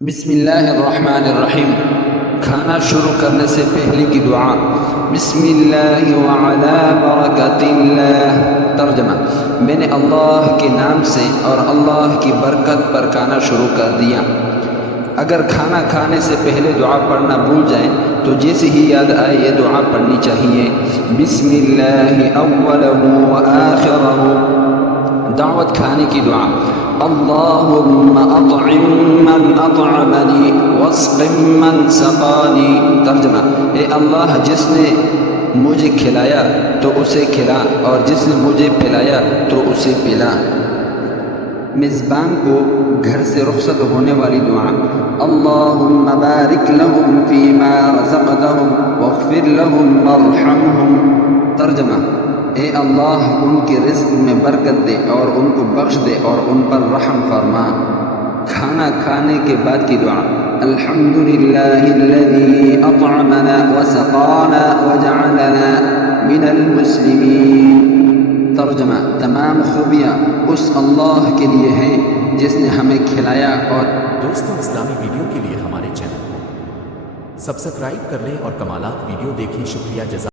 بسم اللہ الرحمن الرحیم۔ کھانا شروع کرنے سے پہلے کی دعا۔ بسم اللہ وعلی برکت اللہ۔ ترجمہ: میں نے اللہ کے نام سے اور اللہ کی برکت پر کھانا شروع کر دیا۔ اگر کھانا کھانے سے پہلے دعا پڑھنا بھول جائیں تو جیسے ہی یاد آئے یہ دعا پڑھنی چاہیے۔ بسم اللہ اولہ وآخرہ۔ دعوت کھانے کی دعا: اللہم اطعم من اطعمنی واسق من سقانی۔ ترجمہ: اے اللہ، جس نے مجھے کھلایا تو اسے کھلا، اور جس نے مجھے پلایا تو اسے پلا۔ میزبان کو گھر سے رخصت ہونے والی دعا: اللہم بارک لہم فیما رزقتہم واغفر لہم وارحمہم۔ ترجمہ: اے اللہ، ان کے رزق میں برکت دے اور ان کو بخش دے اور ان پر رحم فرما۔ کھانا کھانے کے بعد کی دعا: الحمدللہ الذی اطعمنا وسقانا وجعلنا من المسلمین۔ ترجمہ: تمام خوبیاں اس اللہ کے لیے ہیں جس نے ہمیں کھلایا اور دوستوں، اسلامی ویڈیو کے لیے ہمارے چینل کو سبسکرائب کر لیں اور کمالات ویڈیو دیکھیں۔ شکریہ، جزاک